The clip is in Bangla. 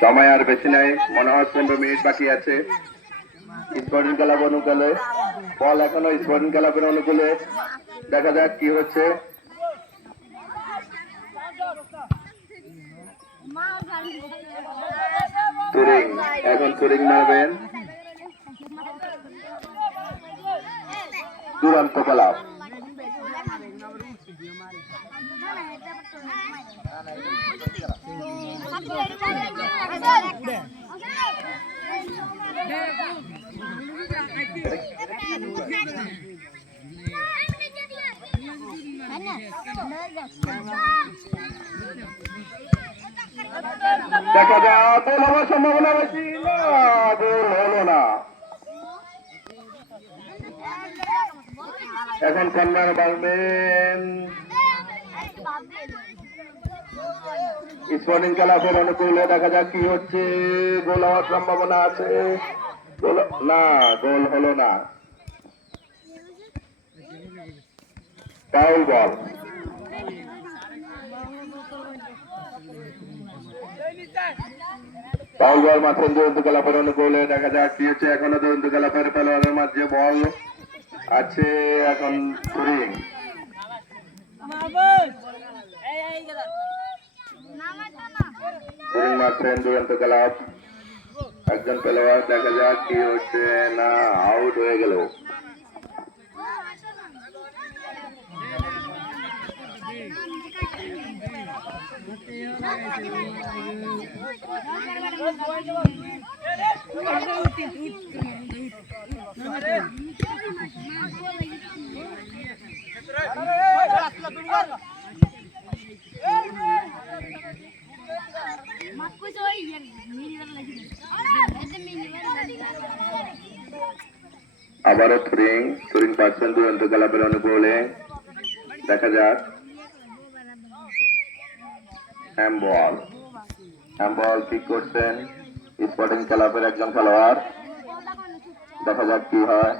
সময় আর বেশি নাই, মনে হয় 15 মিনিট বাকি আছে। স্পোর্টিং ক্লাব অনুকূলে বল এখনো স্পোর্টিং ক্লাবের অনুকূলে, দেখা যাক কি হচ্ছে। তুরিং এখন তুরিং মারবেন দুরন্ত ক্লাব। দেখা যাক গোল হওয়ার সম্ভাবনা বেশি, না গোল হলো না। এখন কর্নার মারবেন স্পোর্টিং ক্লাবের অনুকূলে, দেখা যাক কি হচ্ছে। গোল হওয়ার সম্ভাবনা আছে, না গোল হলো না। ফাউল বল। ফাউল বল মাত্র দুরন্ত ক্লাবের অনুকূলে, দেখা যাক কি হচ্ছে। এখনো দুরন্ত ক্লাবের খেলোয়াড়ের মাঝে বল আছে। এখন তুরিং মারছেন দুরন্ত ক্লাব একজন খেলোয়াড়, দেখা যাক কি হচ্ছে। না আউট হয়ে গেল। আবারও তুরিং পাচ্ছেন দুরন্ত ক্লাবের অনুকূলে, দেখা যাক। হ্যান্ডবল কিক করছেন স্পোর্টিং ক্লাবের একজন খেলোয়াড়, দেখা যাক কি হয়।